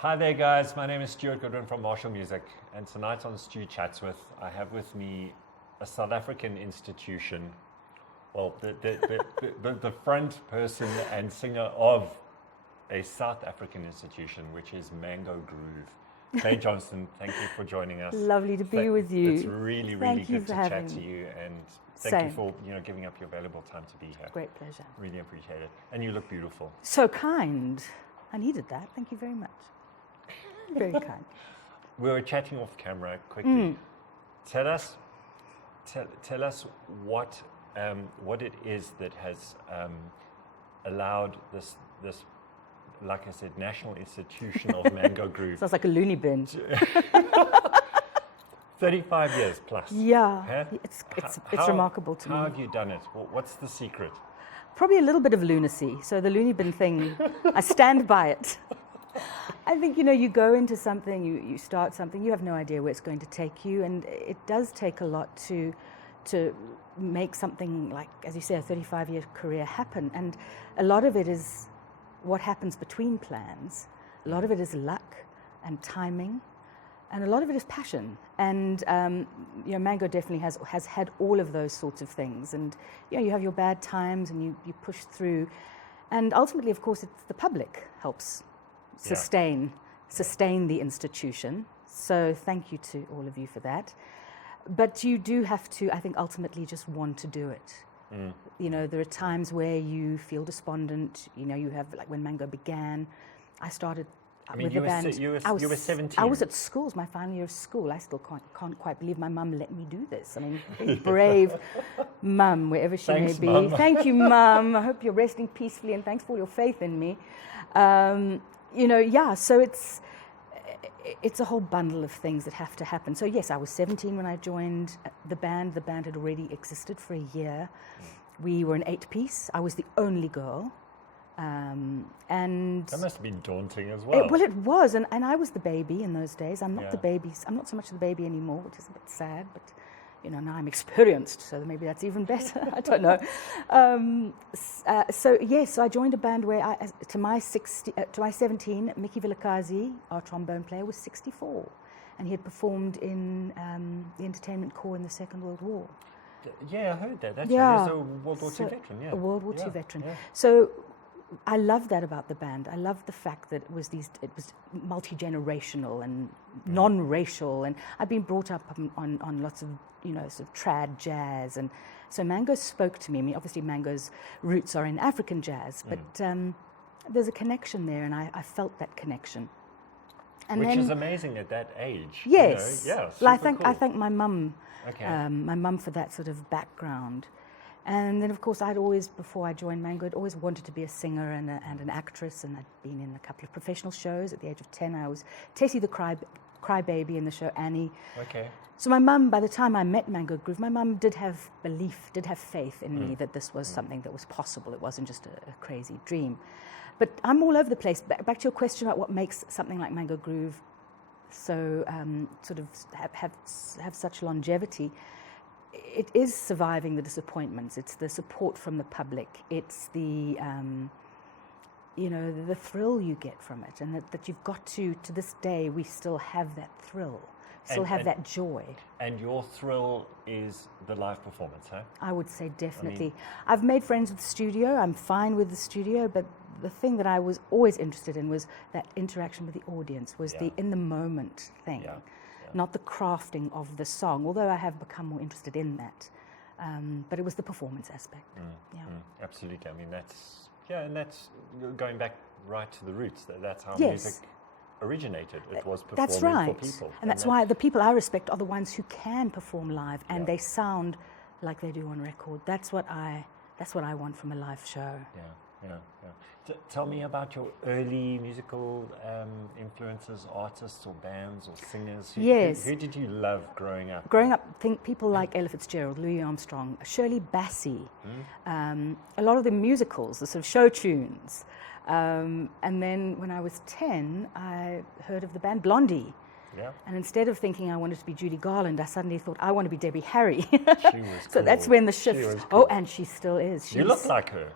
Hi there, guys. My name is Stuart Goodwin from Marshall Music, and tonight on Stu Chats I have with me a South African institution. Well, the front person and singer of a South African institution, which is Mango Groove. Hey, Johnston, thank you for joining us. Lovely to be with you. It's really good to chat to you, and thank you for giving up your valuable time to be here. Great pleasure. Really appreciate it. And you look beautiful. So kind. I needed that. Thank you very much. Very kind. We were chatting off camera quickly. Tell us what it is that has allowed this, like I said, national institution of Mango Groove. Sounds like a loony bin. 35 years plus. Yeah, huh? it's remarkable to me. How have you done it? What's the secret? Probably a little bit of lunacy. So the loony bin thing, I stand by it. I think, you go into something, you start something, you have no idea where it's going to take you, and it does take a lot to make something like, as you say, a 35-year career happen. And a lot of it is what happens between plans. A lot of it is luck and timing, and a lot of it is passion. And Mango definitely has had all of those sorts of things. And you have your bad times, and you push through. And ultimately, of course, it's the public helps sustain the institution. So thank you to all of you for that. But you do have to, I think, ultimately just want to do it. There are times where you feel despondent. You have, like when Mango began, I started with the band. You were 17. I was at school. It was my final year of school. I still can't quite believe my mum let me do this. I mean, big, brave mum, wherever she may be. Mum. Thank you, mum. I hope you're resting peacefully, and thanks for all your faith in me. So it's a whole bundle of things that have to happen. So yes, I was 17 when I joined the band. The band had already existed for a year. We were an 8-piece. I was the only girl. And that must have been daunting as well. It was, and I was the baby in those days. I'm not the baby. I'm not so much the baby anymore, which is a bit sad, but now I'm experienced, so maybe that's even better. I don't know. So I joined a band where to my 17, Mickey Vilakazi, our trombone player, was 64, and he had performed in the entertainment corps in the Second World War. Yeah, I heard that. That's He was a World War II veteran. Yeah, a World War II veteran. Yeah. So I love that about the band. I love the fact that it was multi-generational and non-racial, and I've been brought up on lots of sort of trad jazz, and so Mango spoke to me. I mean, obviously Mango's roots are in African jazz, but there's a connection there, and I felt that connection. And which is amazing at that age. Yes. Well, I thank my mum. Okay. My mum for that sort of background. And then, of course, before I joined Mango, I'd always wanted to be a singer and an actress, and I'd been in a couple of professional shows. At the age of 10, I was Tessie the Crybaby in the show Annie. Okay. So my mum, by the time I met Mango Groove, my mum did have belief, did have faith in me that this was something that was possible. It wasn't just a crazy dream. But I'm all over the place. Back to your question about what makes something like Mango Groove so sort of have such longevity. It is surviving the disappointments. It's the support from the public. It's the the thrill you get from it, and that you've got to this day we still have that thrill, have that joy. And your thrill is the live performance, huh? I would say definitely. I've made friends with the studio. I'm fine with the studio, but the thing that I was always interested in was that interaction with the audience, was the in the moment thing. Yeah. Not the crafting of the song, although I have become more interested in that. But it was the performance aspect. Absolutely. I mean, that's going back right to the roots. That's how music originated. It was performing for people. And that's why the people I respect are the ones who can perform live, and they sound like they do on record. That's what I want from a live show. Yeah. Tell me about your early musical influences, artists or bands or singers. Who did you love growing up? Growing up, think people like Ella Fitzgerald, Louis Armstrong, Shirley Bassey, a lot of the musicals, the sort of show tunes. And then when I was 10, I heard of the band Blondie. Yeah. And instead of thinking I wanted to be Judy Garland, I suddenly thought I want to be Debbie Harry. She was cool. So that's when the shift. She was cool. Oh, and she still is. You look like her.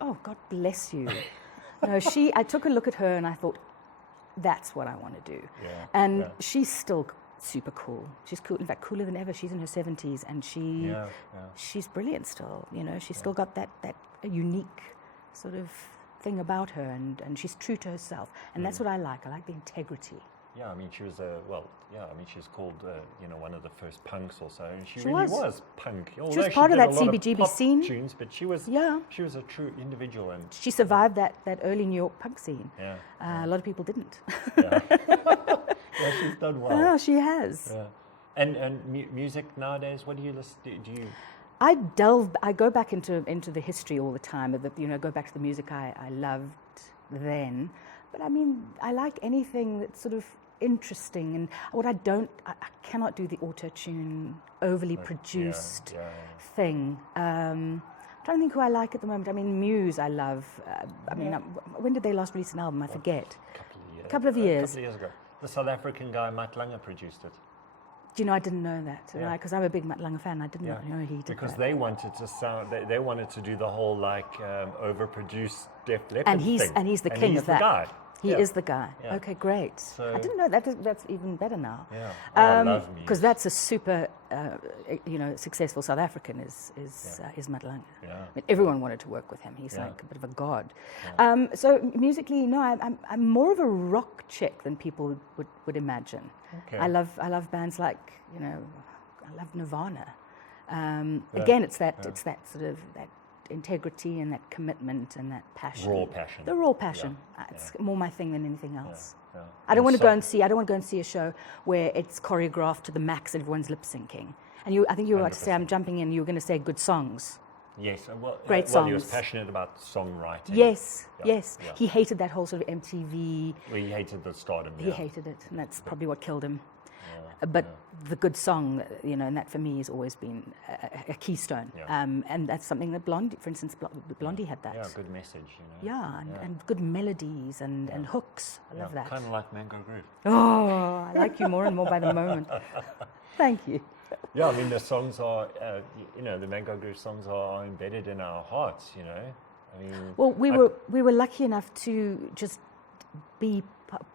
Oh, God bless you. No, I took a look at her and I thought, that's what I want to do. Yeah, And yeah. she's still super cool. She's cool, in fact, cooler than ever. She's in her 70s, and she's brilliant still. You know, she's still got that unique sort of thing about her, and she's true to herself. And that's what I like. I like the integrity. Yeah, I mean, she was she was called, one of the first punks or so, and she She really was. was punk. She was part of that CBGB scene. Tunes, but she was a true individual, and She survived that early New York punk scene. yeah, A lot of people didn't. yeah. Yeah, she's done well. Oh, she has. Yeah. And music nowadays, what do you listen to? Do you? I go back into the history all the time. Go back to the music I loved then. But I mean, I like anything that's sort of interesting. And what I cannot do the auto-tune, overly produced thing. I'm trying to think who I like at the moment. I mean, Muse I love. When did they last release an album? I forget. A couple of years ago. The South African guy, Mike Langer, produced it. Do you know, I didn't know that. Yeah. Because I'm a big Matt Langer fan. I didn't know he did because that. they wanted to sound. They wanted to do the whole overproduced Def Leppard And he's thing. the king of that. Guy. He is the guy. Yeah. Okay, great. So, I didn't know that. That's even better now. Yeah, I love Muse. Because that's a super, successful South African is Matt Langer. Yeah. I mean, everyone wanted to work with him. He's like a bit of a god. Yeah. So musically, no, I'm more of a rock chick than people would imagine. Okay. I love bands like I love Nirvana. Again, it's that sort of that integrity and that commitment and that passion. Raw passion. The raw passion. It's more my thing than anything else. Yeah. I don't want to go and see a show where it's choreographed to the max and everyone's lip syncing. And I think you were about to say, I'm jumping in, you were going to say good songs. Yes, Great Well, he was songs. passionate about songwriting. Yes, Yeah, yes. yeah. He hated that whole sort of MTV. Well, he hated the stardom. He hated it, and that's probably what killed him. Yeah, But the good song, and that for me has always been a keystone. Yeah. And that's something that Blondie, for instance, Blondie had that. Yeah, good message. Yeah, and good melodies and hooks. I love that. Kind of like Mango Groove. Oh, I like you more and more by the moment. Thank you. Yeah, I mean the songs are, the Mango Groove songs are embedded in our hearts. I mean. Well, we were lucky enough to just be.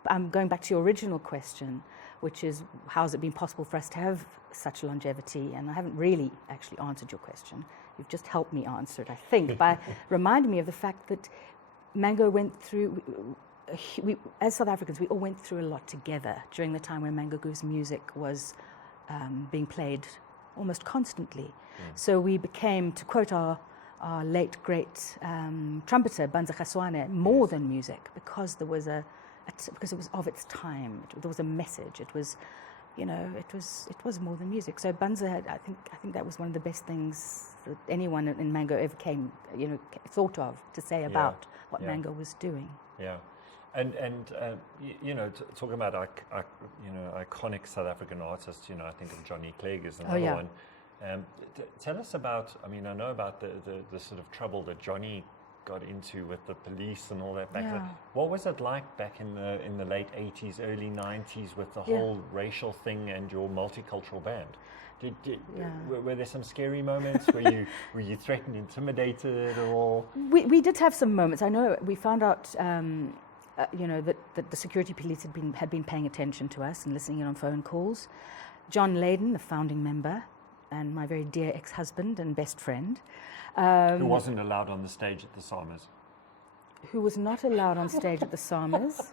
I'm going back to your original question, which is how has it been possible for us to have such longevity? And I haven't really actually answered your question. You've just helped me answer it, I think, by reminding me of the fact that Mango went through. As South Africans, we all went through a lot together during the time when Mango Groove's music was being played almost constantly. So we became, to quote our late great trumpeter Banza Khaswane, more than music, because there was because it was of its time. There was a message. It was, it was more than music. So Banza, I think that was one of the best things that anyone in Mango ever thought of to say about what Mango was doing. Yeah. And talking about iconic South African artists, I think of Johnny Clegg is another one. Tell us about. I mean, I know about the sort of trouble that Johnny got into with the police and all that back then. What was it like back in the late 80s, early 90s with the whole racial thing and your multicultural band? Were there some scary moments? Were you threatened, intimidated, or? We did have some moments. I know we found out. That the security police had been paying attention to us and listening in on phone calls. John Leyden, the founding member, and my very dear ex-husband and best friend. Who wasn't allowed on the stage at the Samas. Who was not allowed on stage at the Samas.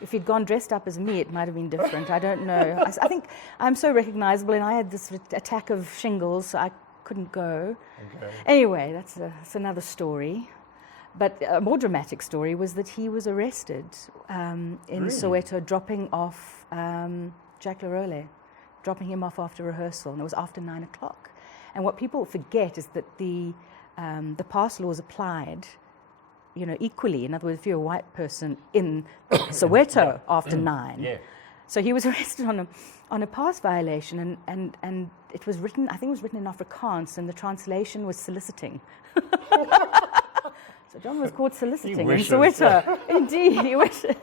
If he'd gone dressed up as me, it might have been different. I don't know. I think I'm so recognizable, and I had this attack of shingles, so I couldn't go. Okay. Anyway, that's another story. But a more dramatic story was that he was arrested in Soweto, dropping off Jack Lerole, dropping him off after rehearsal, and it was after 9 o'clock. And what people forget is that the pass laws applied, equally. In other words, if you're a white person in Soweto after 9, so he was arrested on a pass violation, and it was written. I think it was written in Afrikaans, and the translation was soliciting. So John was caught soliciting in Soweto. Indeed, he wishes.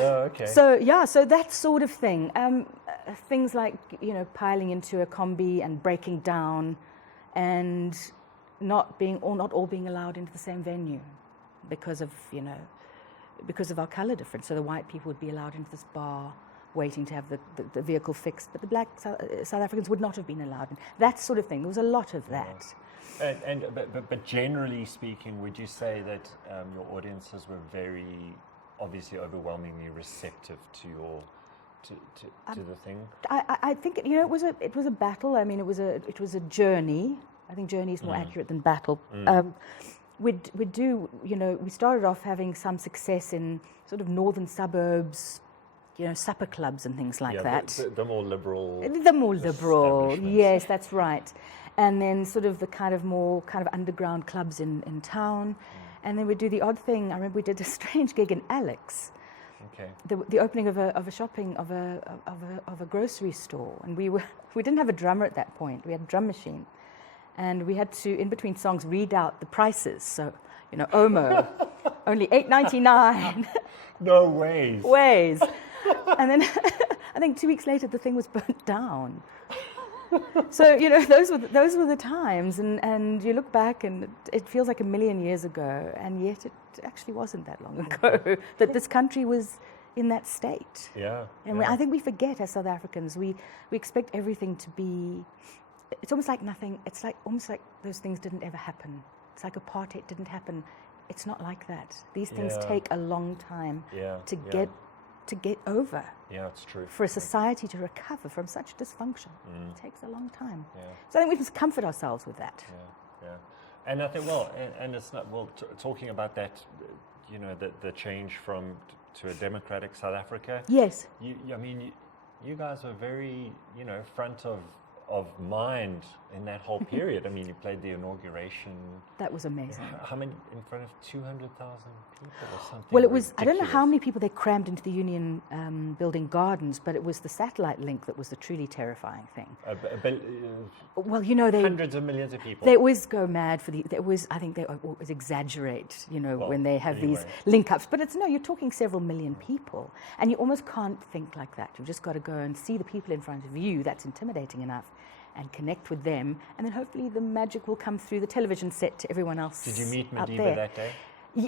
Oh, okay. So that sort of thing. Things like piling into a combi and breaking down, and not all being allowed into the same venue because of because of our color difference. So the white people would be allowed into this bar, waiting to have the vehicle fixed, but the black South Africans would not have been allowed in. That sort of thing. There was a lot of that. But generally speaking, would you say that your audiences were very, obviously, overwhelmingly receptive to your to the thing? I think it was a battle. I mean, it was a journey. I think journey is more accurate than battle. We started off having some success in sort of northern suburbs, supper clubs and things like that. The more liberal. The more liberal, yes, that's right. And then sort of the kind of underground clubs in town. And then we'd do the odd thing. I remember we did a strange gig in Alex. Okay. The opening of a grocery store, and we didn't have a drummer at that point. We had a drum machine, and we had to, in between songs, read out the prices. So, Omo, only $8.99. No ways. Ways. And then I think 2 weeks later the thing was burnt down. So those were the times, and you look back and it feels like a million years ago, and yet it actually wasn't that long ago that this country was in that state. Yeah. And I think we forget as South Africans, we expect everything to be. It's almost like nothing. It's almost like those things didn't ever happen. It's like apartheid didn't happen. It's not like that. These things take a long time to get over. Yeah, it's true. For a society to recover from such dysfunction, it takes a long time. Yeah. So I think we must comfort ourselves with that. Yeah. And I think, and it's not, talking about that, the change to a democratic South Africa. Yes. You guys were very, front of mind in that whole period. I mean, you played the inauguration. That was amazing. How many, in front of 200,000 people or something? Well, it was, ridiculous. I don't know how many people they crammed into the Union Building gardens, but it was the satellite link that was the truly terrifying thing. Well, they... Hundreds of millions of people. They always go mad for I think they always exaggerate, when they have these link-ups. But you're talking several million people, and you almost can't think like that. You've just got to go and see the people in front of you. That's intimidating enough. And connect with them, and then hopefully the magic will come through the television set to everyone else. Did you meet out Madiba there. that day?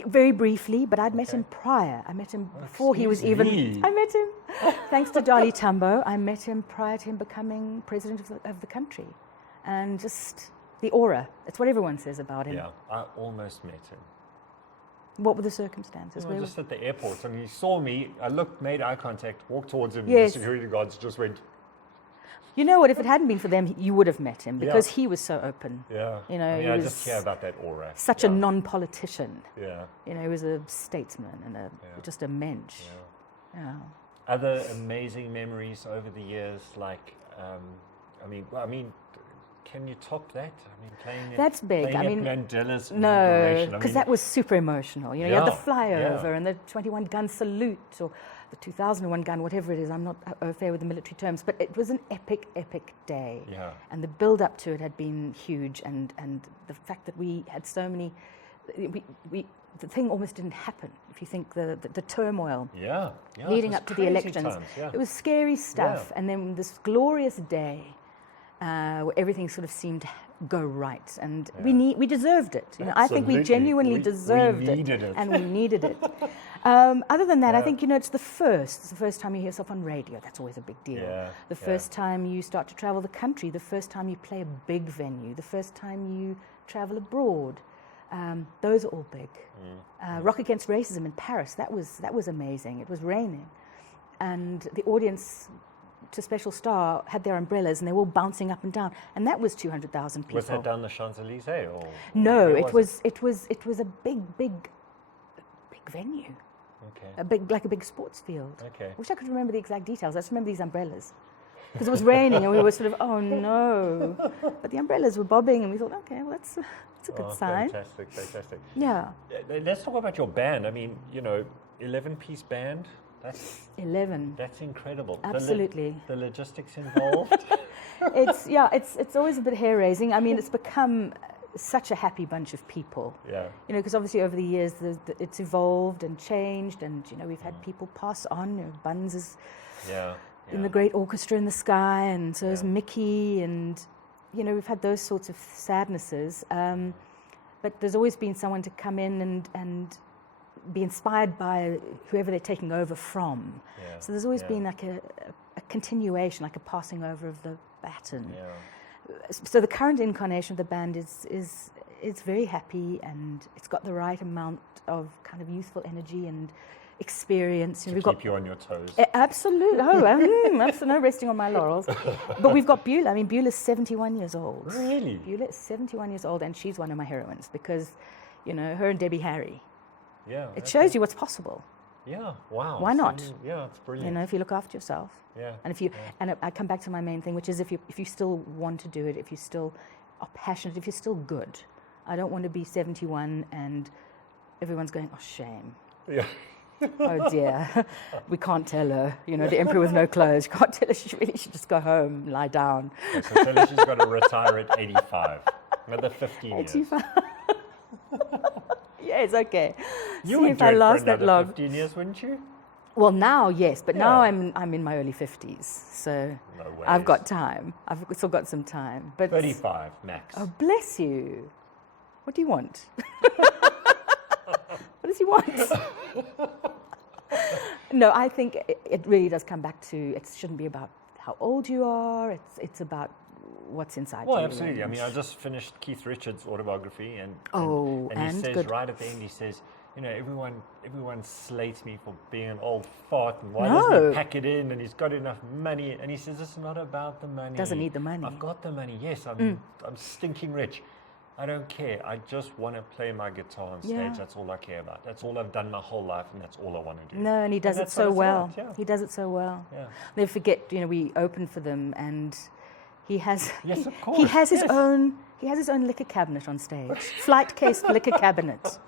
Very briefly, but I'd met him prior. I met him before he was even. I met him thanks to Dolly Tambo. I met him prior to him becoming president of the country, and just the aura. It's what everyone says about him. Yeah, I almost met him. What were the circumstances? Just at the airport, and he saw me. I looked, made eye contact, walked towards him. Yes. And the security guards just went. You know what? If it hadn't been for them, you would have met him because he was so open. Yeah. He I was just hear about that aura. Such a non-politician. Yeah. He was a statesman and just a mensch. Yeah. Other amazing memories over the years, like, can you top that? That's big. Mandela's no, inauguration. because that was super emotional. You had the flyover and the 21-gun salute, or the 2001 gun, whatever it is. I'm not au fait with the military terms, but it was an epic, epic day. Yeah. And the build-up to it had been huge, and the fact that we had so many, the thing almost didn't happen. If you think the turmoil leading up to the elections, it was scary stuff. And then this glorious day where everything sort of seemed to go right, and we deserved it. I think we genuinely deserved it, and we needed it. Other than that, I think it's the first time you hear yourself on radio. That's always a big deal. The first time you start to travel the country, the first time you play a big venue, the first time you travel abroad. Those are all big. Rock Against Racism in Paris, that was amazing. It was raining, and the audience to Special Star had their umbrellas, and they were all bouncing up and down, and that was 200,000 people. Was that down the Champs-Élysées, or no? It was a big venue. Okay. Like a big sports field. Okay. I wish I could remember the exact details. I just remember these umbrellas because it was raining, and we were sort of, oh no, but the umbrellas were bobbing, and we thought, okay, well that's a good sign. Fantastic. Yeah. Let's talk about your band. 11-piece band. That's 11. That's incredible. Absolutely. The logistics involved. It's always a bit hair raising. It's become such a happy bunch of people. Yeah. Because obviously over the years it's evolved and changed, and we've had people pass on. Buns is in the great orchestra in the sky, and so is Mickey, and we've had those sorts of sadnesses. But there's always been someone to come in and be inspired by whoever they're taking over from. Yeah. So there's always been like a continuation, like a passing over of the baton. Yeah. So the current incarnation of the band is very happy, and it's got the right amount of kind of youthful energy and experience. To we've keep got you on your toes. absolutely. No resting on my laurels. But we've got Beulah. I mean, Beulah's 71 years old. Really? Beulah is 71 years old, and she's one of my heroines because, you know, her and Debbie Harry. Yeah. It shows you what's possible. Yeah. Wow. Why not? Yeah, it's brilliant. You know, if you look after yourself. Yeah. And if you and I come back to my main thing, which is if you still want to do it, if you still are passionate, if you're still good. I don't want to be 71 and everyone's going, oh, shame. Yeah. Oh dear, we can't tell her. You know, the emperor with no clothes. You can't tell her. She really should just go home, and lie down. Okay, so tell her she's got to retire at 85. Another 15 years. 85. Yes, okay. You See would if do I it last for that another long. 15 years, wouldn't you? Well, now yes, but now Yeah. I'm in my early 50s, so No way. I've got time. I've still got some time. But 35 max. oh, bless you. What do you want? What does he want? No, I think it really does come back to it shouldn't be about how old you are. It's about what's inside Well, you. absolutely. I mean, I just finished Keith Richards' autobiography, and Oh, and he and says good. right at the end, he says, you know, everyone slates me for being an old fart, and why No. doesn't he pack it in? And he's got enough money, and he says it's not about the money. Doesn't need the money. I've got the money. Yes, I'm stinking rich. I don't care. I just want to play my guitar on stage. Yeah. That's all I care about. That's all I've done my whole life, and that's all I want to do. No, and he does it that's so what it's well. about, yeah. He does it so well. Yeah. Never forget, you know, we opened for them, and he has Yes, of he course, has his yes. own liquor cabinet on stage, flight case liquor cabinet.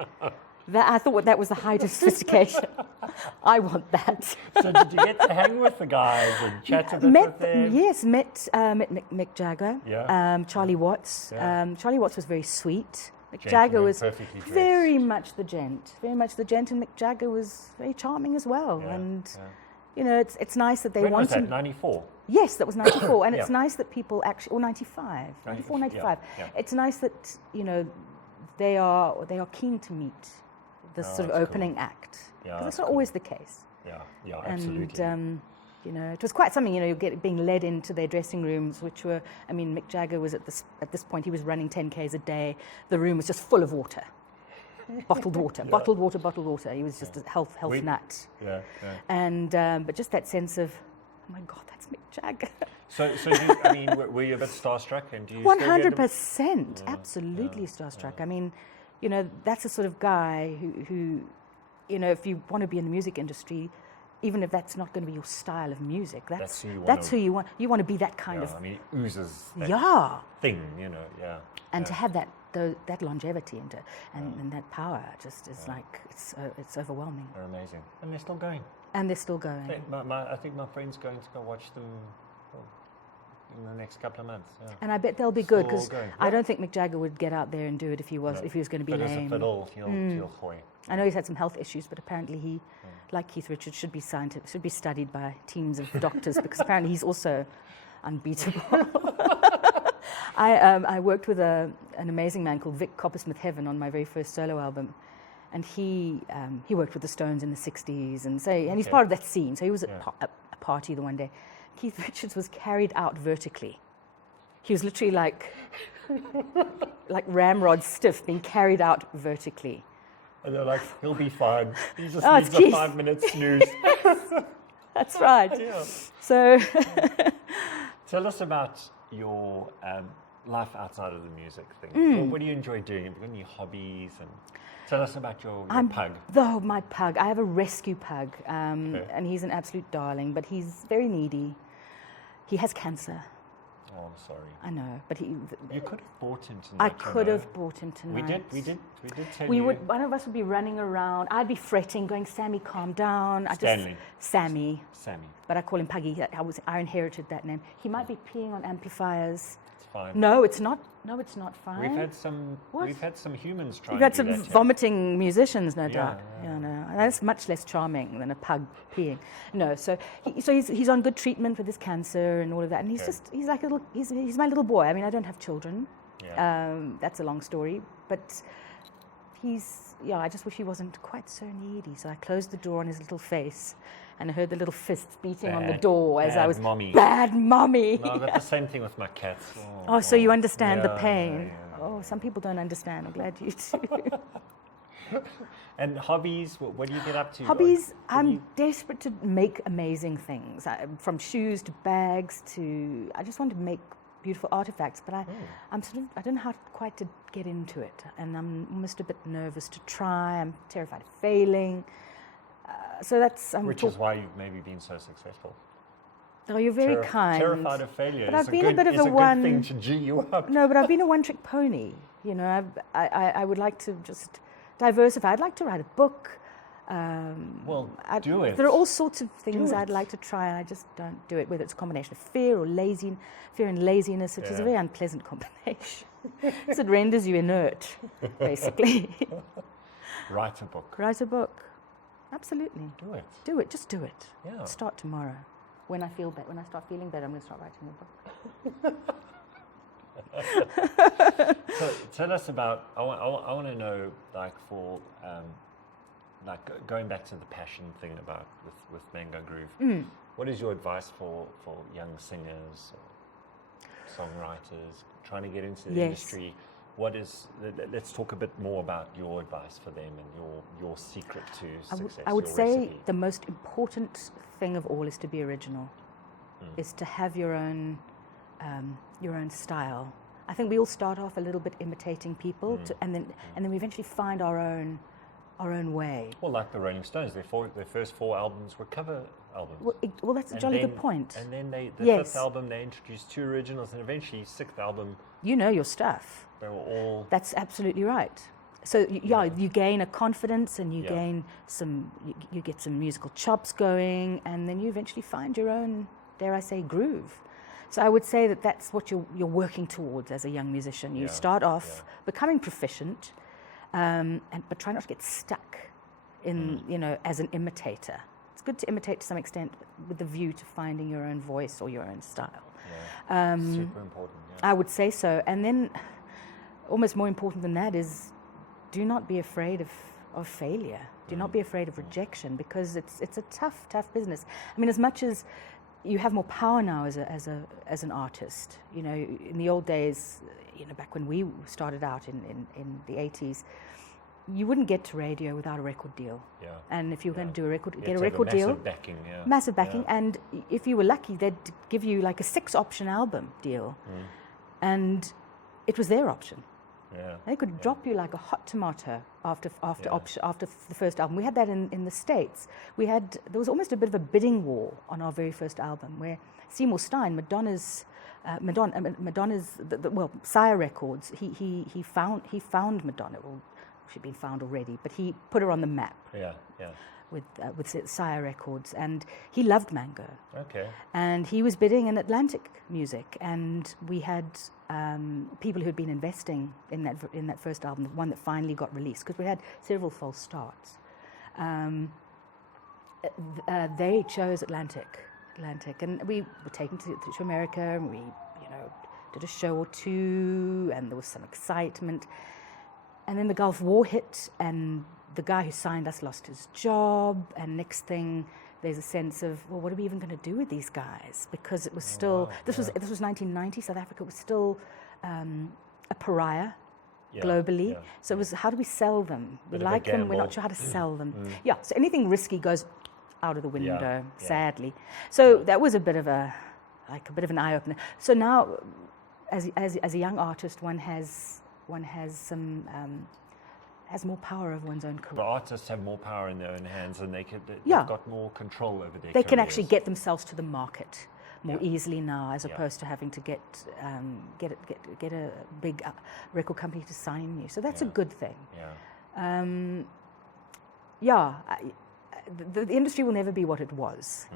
That I thought that was the height of sophistication. I want that. So did you get to hang with the guys and chat a bit with them? Met Mick Jagger, Yeah. Charlie Watts. Yeah. Charlie Watts was very sweet. Mick Gentleman, Jagger was perfectly dressed. very much the gent, and Mick Jagger was very charming as well. Yeah, And yeah. you know, it's nice that they When want was that? to. 94. Yes, that was 94, and it's Yeah. nice that people actually, or 95, 94, 95. Yeah, yeah. It's nice that, you know, they are keen to meet this Oh, sort of that's opening act. Yeah, Because that's that's not always the case. Yeah, absolutely. And, you know, it was quite something, you know, being led into their dressing rooms, which were, I mean, Mick Jagger was at this point, he was running 10Ks a day. The room was just full of water. Bottled water, bottled water. He was just a health nut. Yeah, yeah. And, but just that sense of, oh my God, that's Mick Jagger. So I mean, were you a bit starstruck? And do you still get a bit- 100%, absolutely starstruck. I mean, you know, that's the sort of guy who, you know, if you want to be in the music industry, even if that's not going to be your style of music, that's who you want. You want to be that kind Yeah, of, I mean, it oozes that yeah. thing, you know, yeah. And yeah. to have that longevity and that power just is like, it's overwhelming. They're amazing. And they're still going. And they're still going. I think my friend's going to go watch them in the next couple of months. Yeah. And I bet they'll be good, Still because going. I don't think Mick Jagger would get out there and do it if he was No. going to be But as a lame. fiddle, he'll hoy. I know he's had some health issues, but apparently he, like Keith Richards, should be studied by teams of doctors because apparently he's also unbeatable. I worked with an amazing man called Vic Coppersmith-Heaven on my very first solo album, and he worked with the Stones in the '60s, and he's Okay. part of that scene. So he was at Yeah. a party the one day. Keith Richards was carried out vertically. He was literally like ramrod stiff, being carried out vertically. And they're like, he'll be fine. He just Oh, needs it's a Keith. 5-minute snooze. That's right. Yeah. So Tell us about your life outside of the music thing. What do you enjoy doing? Have you got any hobbies? And tell us about your pug. My pug. I have a rescue pug, and he's an absolute darling, but he's very needy. He has cancer. Oh, I'm sorry. I know, but You could have bought him tonight. I could have bought him tonight. We did tell We you. would. One of us would be running around. I'd be fretting, going, "Sammy, calm down." Stanley. Sammy, Sammy. but I call him Puggy. I inherited that name. He might be peeing on amplifiers. It's fine. No, it's not. No, it's not fine. We've had some humans try. You've had to some do that here. vomiting musicians, no doubt. yeah. No, and that's much less charming than a pug peeing. No, so he's on good treatment with his cancer and all of that, and he's my little boy. I mean, I don't have children. Yeah. That's a long story, but he's I just wish he wasn't quite so needy. So I closed the door on his little face, and I heard the little fists beating on the door as I was mommy. Bad mommy. No, that's the same thing with my cats. Oh, so you understand the pain. Yeah. Oh, some people don't understand. I'm glad you do. And hobbies, what do you get up to? Hobbies, I'm desperate to make amazing things. From shoes to bags to, I just want to make beautiful artifacts, but I'm sort of, I don't know how quite to get into it. And I'm almost a bit nervous to try. I'm terrified of failing. So that's... Which is why you've maybe been so successful. Oh, you're very kind. Terrified of failure. But I've been a bit of a good thing to G you up. No, but I've been a one-trick pony. You know, I would like to just diversify. I'd like to write a book. Do it. There are all sorts of things I'd like to try, and I just don't do it. Whether it's a combination of fear and laziness, which is a very unpleasant combination. So it renders you inert, basically. Write a book. Write a book. Absolutely. Do it. Do it. Just do it. Yeah. Start tomorrow. When I feel better, when I start feeling better, I'm going to start writing a book. So tell us about. I want to know, like, for going back to the passion thing about with Mango Groove. What is your advice for young singers, or songwriters trying to get into the industry? Let's talk a bit more about your advice for them and your secret to success. I would your say recipe. the most important thing of all is to be original, is to have your own style. I think we all start off a little bit imitating people, and then we eventually find our own way. Well, like the Rolling Stones, their first 4 albums were cover albums. Well, that's a jolly good point. And then the 5th album, they introduced 2 originals, and eventually 6th album. You know your stuff. They were all. That's absolutely right. So you gain a confidence, and you gain some. You get some musical chops going, and then you eventually find your own, dare I say, groove. So I would say that that's what you're working towards as a young musician. You start off becoming proficient, but try not to get stuck in as an imitator. It's good to imitate to some extent with the view to finding your own voice or your own style. Yeah. Super important. Yeah. I would say so. And then, almost more important than that is, do not be afraid of failure. Do not be afraid of rejection, because it's a tough business. I mean, as much as you have more power now as an artist, in the old days, back when we started out in the 80s, you wouldn't get to radio without a record deal. Yeah. And if you were going to do get a record deal, massive backing, and if you were lucky, they'd give you like a 6-option album deal, and it was their option. Yeah. They could drop you like a hot tomato after the first album. We had that in the States. There was almost a bit of a bidding war on our very first album, where Seymour Stein, Madonna's Sire Records, he found Madonna. Well, she'd been found already, but he put her on the map. Yeah. With Sire Records, and he loved Mango. Okay. And he was bidding in Atlantic Music, and we had people who had been investing in that first album, the one that finally got released, because we had several false starts. They chose Atlantic, and we were taken to America, and we did a show or two, and there was some excitement. And then the Gulf War hit, and the guy who signed us lost his job, and next thing there's a sense of, well, what are we even going to do with these guys? Because it was still, this was 1990, South Africa was still a pariah globally. Yeah. So it was, how do we sell them? We like them, we're not sure how to sell them. Yeah, so anything risky goes out of the window, sadly. So that was a bit of an eye-opener. So now, as a young artist, one has more power over one's own career. The artists have more power in their own hands, and they've got more control over their careers. They can actually get themselves to the market more easily now, as opposed to having to get a big record company to sign you. So that's a good thing. The industry will never be what it was.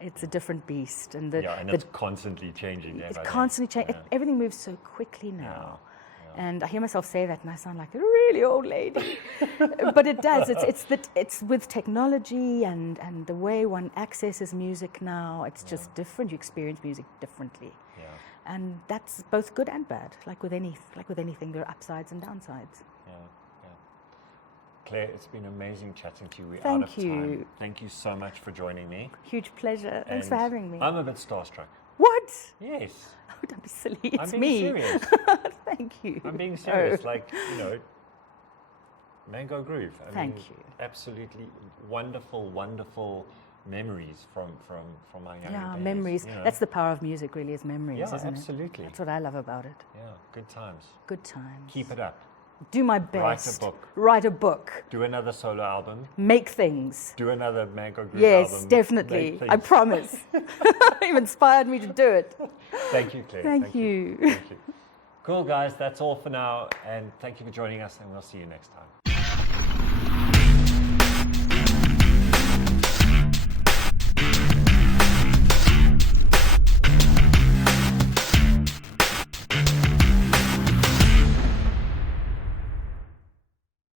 It's a different beast, and it's constantly changing. It's constantly changing. Everything moves so quickly now. And I hear myself say that, and I sound like a really old lady. But it does. It's with technology and the way one accesses music now. It's just different. You experience music differently, and that's both good and bad. Like with anything, there are upsides and downsides. Claire, it's been amazing chatting to you. We're Thank out of you. time. Thank you so much for joining me. Huge pleasure. Thanks for And having me. I'm a bit starstruck. What? Yes. Oh, don't be silly. It's I'm being me. serious. Thank you. I'm being serious. Oh. Like, Mango Groove. Thank you. Absolutely wonderful, wonderful memories from my younger Yeah, days. memories. That's the power of music, really, is memories, Yeah, isn't it? absolutely. That's what I love about it. Yeah, good times. Good times. Keep it up. Do my Write a best. book. Write a book. Do another solo album. Make things. Do another Mango Groove Yes, album. definitely. Make I things. promise. You've inspired me to do it. Thank you, Claire. Thank you. Thank you. Cool, guys. That's all for now. And thank you for joining us. And we'll see you next time.